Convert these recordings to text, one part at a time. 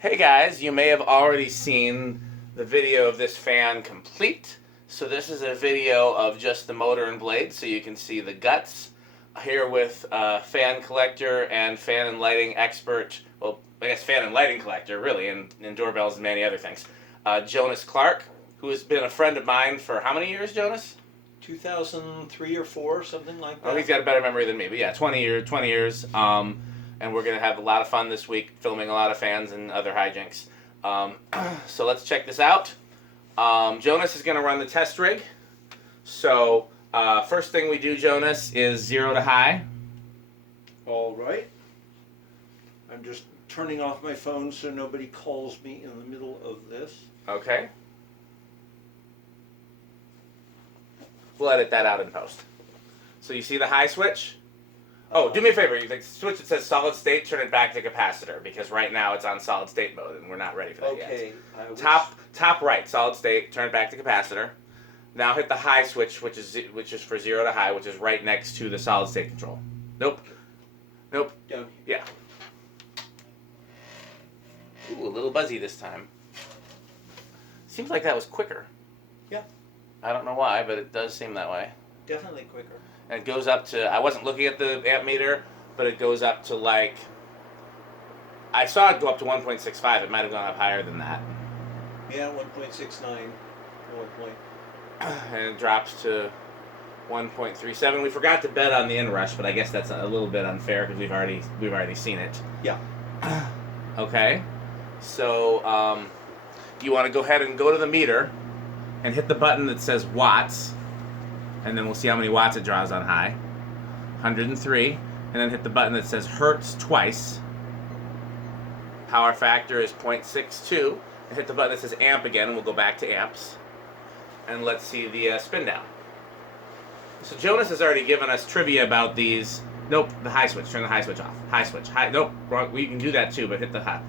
Hey guys, you may have already seen the video of this fan complete. So this is a video of just the motor and blade, so you can see the guts. Here with fan collector and fan and lighting expert, well, I guess fan and lighting collector, really, and doorbells and many other things. Jonas Clark, who has been a friend of mine for how many years, Jonas? 2003 or 4, something like that. Oh, he's got a better memory than me, but yeah, 20 years. And we're going to have a lot of fun this week filming a lot of fans and other hijinks. So let's check this out. Jonas is going to run the test rig. So first thing we do, Jonas, is 0 to high. All right. I'm just turning off my phone so nobody calls me in the middle of this. Okay. We'll edit that out in post. So you see the high switch? Oh, do me a favor. You switch that says solid state, turn it back to capacitor, because right now it's on solid state mode and we're not ready for that yet. Okay. Top right, solid state, turn it back to capacitor. Now hit the high switch, which is for 0 to high, which is right next to the solid state control. Nope. Down here. Yeah. Ooh, a little buzzy this time. Seems like that was quicker. Yeah. I don't know why, but it does seem that way. Definitely quicker. And it goes up to, I wasn't looking at the amp meter, but it goes up to like, I saw it go up to 1.65. It might have gone up higher than that. Yeah, 1.69. 1 point. And it drops to 1.37. We forgot to bet on the inrush, but I guess that's a little bit unfair because we've already seen it. Yeah. Okay. So you want to go ahead and go to the meter and hit the button that says watts. And then we'll see how many watts it draws on high. 103. And then hit the button that says hertz twice. Power factor is 0.62. And hit the button that says amp again, and we'll go back to amps. And let's see the spin down. So Jonas has already given us trivia about these. Nope, the high switch. Turn the high switch off. High switch. Nope, wrong. We can do that too, but hit the high.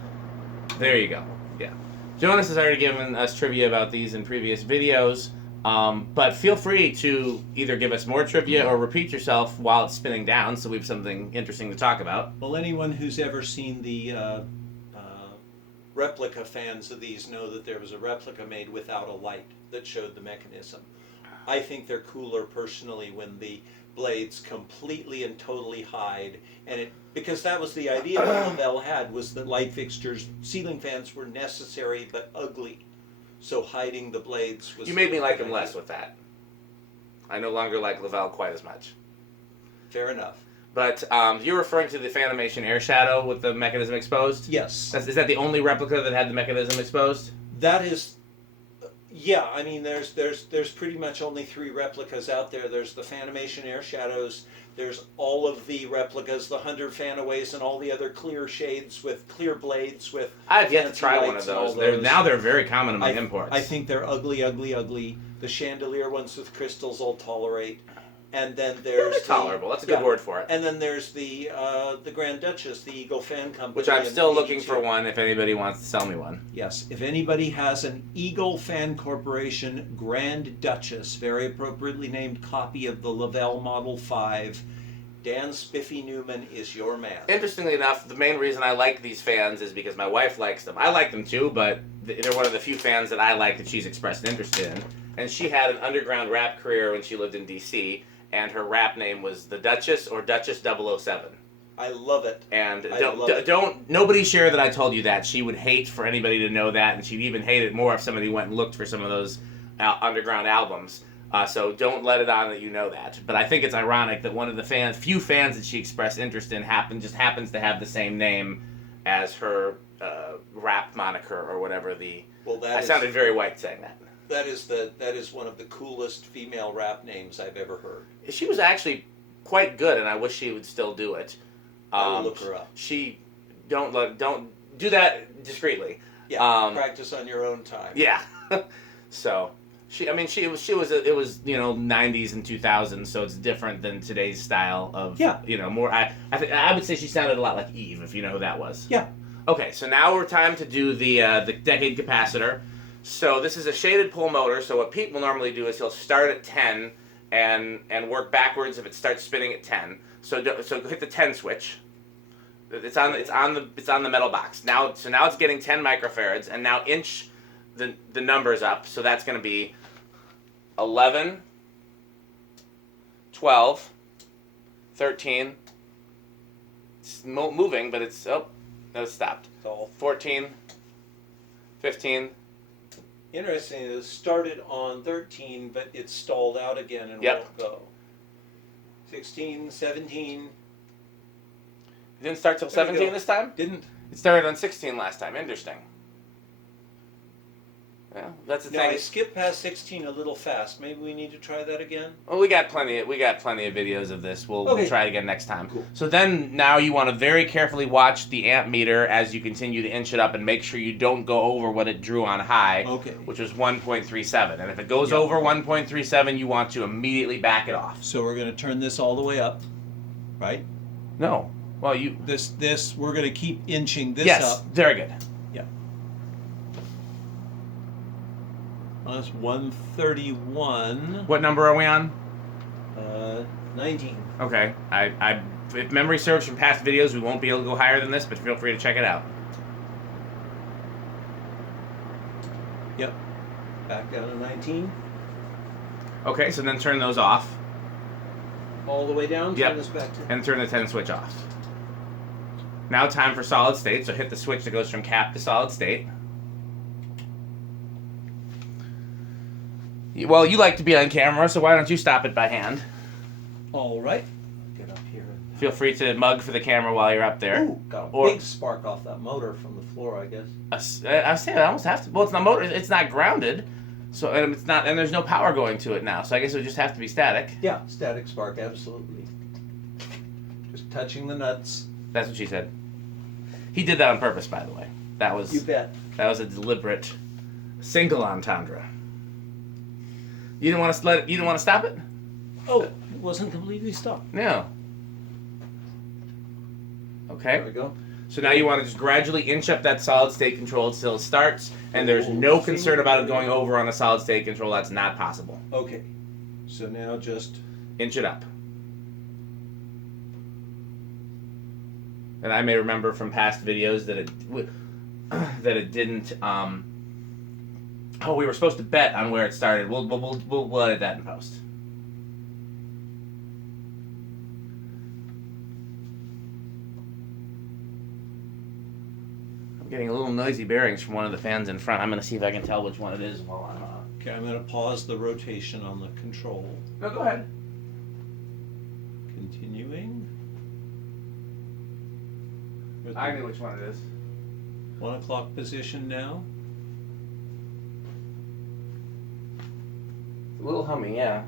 There you go. Yeah. Jonas has already given us trivia about these in previous videos. But feel free to either give us more trivia or repeat yourself while it's spinning down, so we have something interesting to talk about. Well, anyone who's ever seen the replica fans of these know that there was a replica made without a light that showed the mechanism. I think they're cooler personally when the blades completely and totally hide, and because that was the idea that LeVelle had, was that light fixtures, ceiling fans were necessary but ugly. So hiding the blades was... You made me like him less with that. I no longer like LeVelle quite as much. Fair enough. But you're referring to the Fanimation air shadow with the mechanism exposed? Yes. Is that the only replica that had the mechanism exposed? That is... Yeah, I mean, there's pretty much only 3 replicas out there. There's the Fanimation air shadows. There's all of the replicas, the 100 Fanaways, and all the other clear shades with clear blades with... I've yet to try one of those. Now they're very common among imports. I think they're ugly, ugly, ugly. The chandelier ones with crystals I'll tolerate. And then there's... They're tolerable. That's a good word for it. And then there's the Grand Duchess, the Eagle Fan Company. Which I'm still looking for one if anybody wants to sell me one. Yes. If anybody has an Eagle Fan Corporation Grand Duchess, very appropriately named copy of the LeVelle Model 5, Dan Spiffy Newman is your man. Interestingly enough, the main reason I like these fans is because my wife likes them. I like them too, but they're one of the few fans that I like that she's expressed an interest in. And she had an underground rap career when she lived in D.C., and her rap name was the Duchess or Duchess 007. I love it. And don't nobody share that I told you that. She would hate for anybody to know that, and she'd even hate it more if somebody went and looked for some of those underground albums. So don't let it on that you know that. But I think it's ironic that one of the few fans that she expressed interest in just happens to have the same name as her rap moniker or whatever. I sounded very white saying that. That is one of the coolest female rap names I've ever heard. She was actually quite good, and I wish she would still do it. I'll look her up. She don't do that discreetly. Yeah, practice on your own time. Yeah. So it was 90s and 2000s, so it's different than today's style of more. I would say she sounded a lot like Eve, if you know who that was. Yeah. Okay, so now we're time to do the decade capacitor. So this is a shaded pull motor, so what Pete will normally do is he'll start at 10 and work backwards if it starts spinning at 10. So hit the 10 switch. It's on the metal box. Now it's getting 10 microfarads, and now inch the numbers up. So that's going to be 11, 12, 13. It's moving, but it's no, it's stopped. 14, 15. Interesting. It started on 13, but it stalled out again and won't go. 16, 17. It didn't start till 17 this time? Didn't. It started on 16 last time. Interesting. Yeah, that's the No, thing. I skipped past 16 a little fast. Maybe we need to try that again. Well, we got plenty of videos of this. We'll try it again next time. Cool. So then now you want to very carefully watch the amp meter as you continue to inch it up and make sure you don't go over what it drew on high, which was 1.37. And if it goes over 1.37, you want to immediately back it off. So we're going to turn this all the way up, right? No. Well, this we're going to keep inching this yes, up. very good. Yeah. Well, that's 131. What number are we on? 19. Okay. If memory serves from past videos, we won't be able to go higher than this, but feel free to check it out. Yep. Back down to 19. Okay, so then turn those off. All the way down. Yep. Turn this back to. And turn the 10 switch off. Now time for solid state, so hit the switch that goes from cap to solid state. Well, you like to be on camera, so why don't you stop it by hand? All right. Get up here. Feel free to mug for the camera while you're up there. Ooh, got a big spark off that motor from the floor, I guess. I was saying I almost have to. Well, it's not motor. It's not grounded, so and it's not. And there's no power going to it now, so I guess it would just have to be static. Yeah, static spark, absolutely. Just touching the nuts. That's what she said. He did that on purpose, by the way. That was. You bet. That was a deliberate single entendre. You didn't want to let it. You didn't want to stop it. Oh, it wasn't completely stopped. No. Okay. There we go. So now you want to just gradually inch up that solid state control until it starts, and there's no concern about it going over on a solid state control. That's not possible. Okay. So now just inch it up. And I may remember from past videos that it didn't. Oh, we were supposed to bet on where it started. We'll edit that in post. I'm getting a little noisy bearings from one of the fans in front. I'm going to see if I can tell which one it is while I'm Okay, I'm going to pause the rotation on the control. No, go ahead. Continuing. I know which one it is. 1 o'clock position now. A little humming, yeah.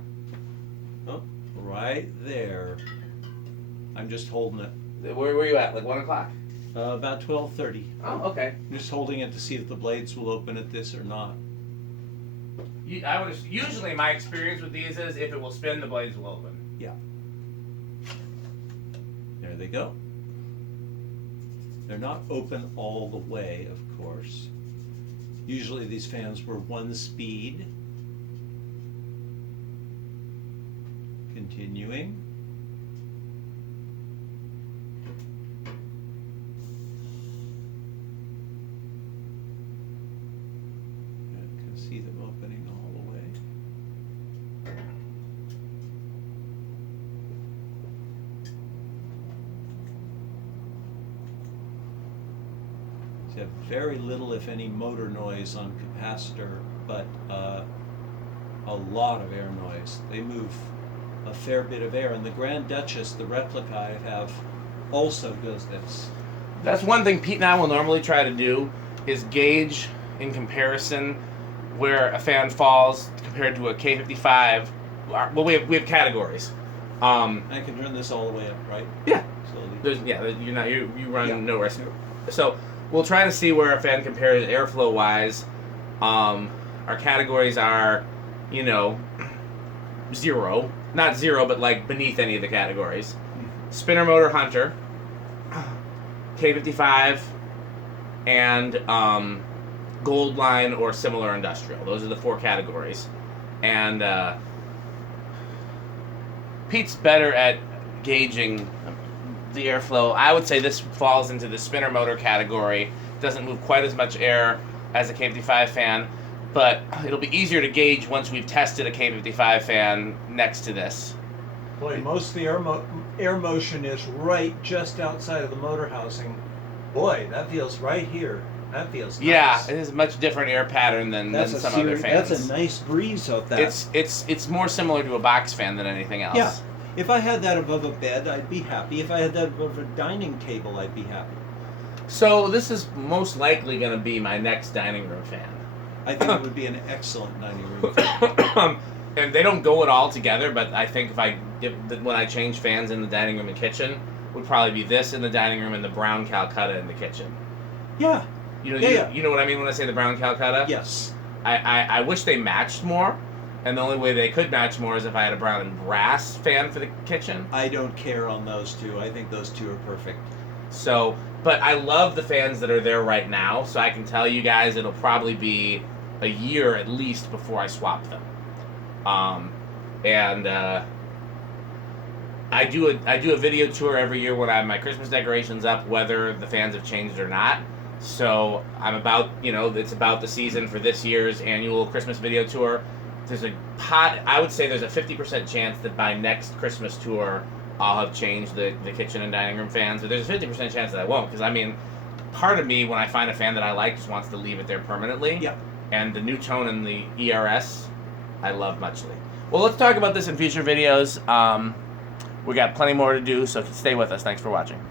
Oh, right there. I'm just holding it. Where were you at? Like 1 o'clock? About 12:30. Oh, okay. I'm just holding it to see if the blades will open at this or not. Usually my experience with these is if it will spin, the blades will open. Yeah. There they go. They're not open all the way, of course. Usually these fans were 1 speed. Continuing. I can see them opening all the way. You have very little, if any, motor noise on capacitor, but a lot of air noise. They move a fair bit of air, and the Grand Duchess, the replica I have, also does this. That's one thing Pete and I will normally try to do is gauge in comparison where a fan falls compared to a K55. Well, we have categories. I can turn this all the way up, right? Yeah. Slowly. You run no risk. So we'll try to see where a fan compares airflow wise. Our categories are, 0. Not 0, but like beneath any of the categories. Spinner motor Hunter, K55, and Gold Line or similar industrial. Those are the 4 categories. And Pete's better at gauging the airflow. I would say this falls into the spinner motor category. Doesn't move quite as much air as a K55 fan, but it'll be easier to gauge once we've tested a K55 fan next to this. Boy, most of the air motion is right just outside of the motor housing. Boy, that feels right here. That feels nice. Yeah, it is a much different air pattern than some other fans. That's a nice breeze of that. It's more similar to a box fan than anything else. Yeah. If I had that above a bed, I'd be happy. If I had that above a dining table, I'd be happy. So this is most likely going to be my next dining room fan. I think it would be an excellent dining room fan. And they don't go at all together, but I think when I change fans in the dining room and kitchen, would probably be this in the dining room and the brown Calcutta in the kitchen. Yeah. You Yeah. know what I mean when I say the brown Calcutta? Yes. I wish they matched more, and the only way they could match more is if I had a brown and brass fan for the kitchen. I don't care on those two. I think those two are perfect. So, but I love the fans that are there right now, so I can tell you guys it'll probably be a year at least before I swap them. I do a video tour every year when I have my Christmas decorations up, whether the fans have changed or not. So I'm about, it's about the season for this year's annual Christmas video tour. I would say there's a 50% chance that by next Christmas tour, I'll have changed the kitchen and dining room fans, but there's a 50% chance that I won't, because part of me, when I find a fan that I like, just wants to leave it there permanently. Yeah. And the new tone in the ERS, I love muchly. Well, let's talk about this in future videos. We got plenty more to do, so stay with us. Thanks for watching.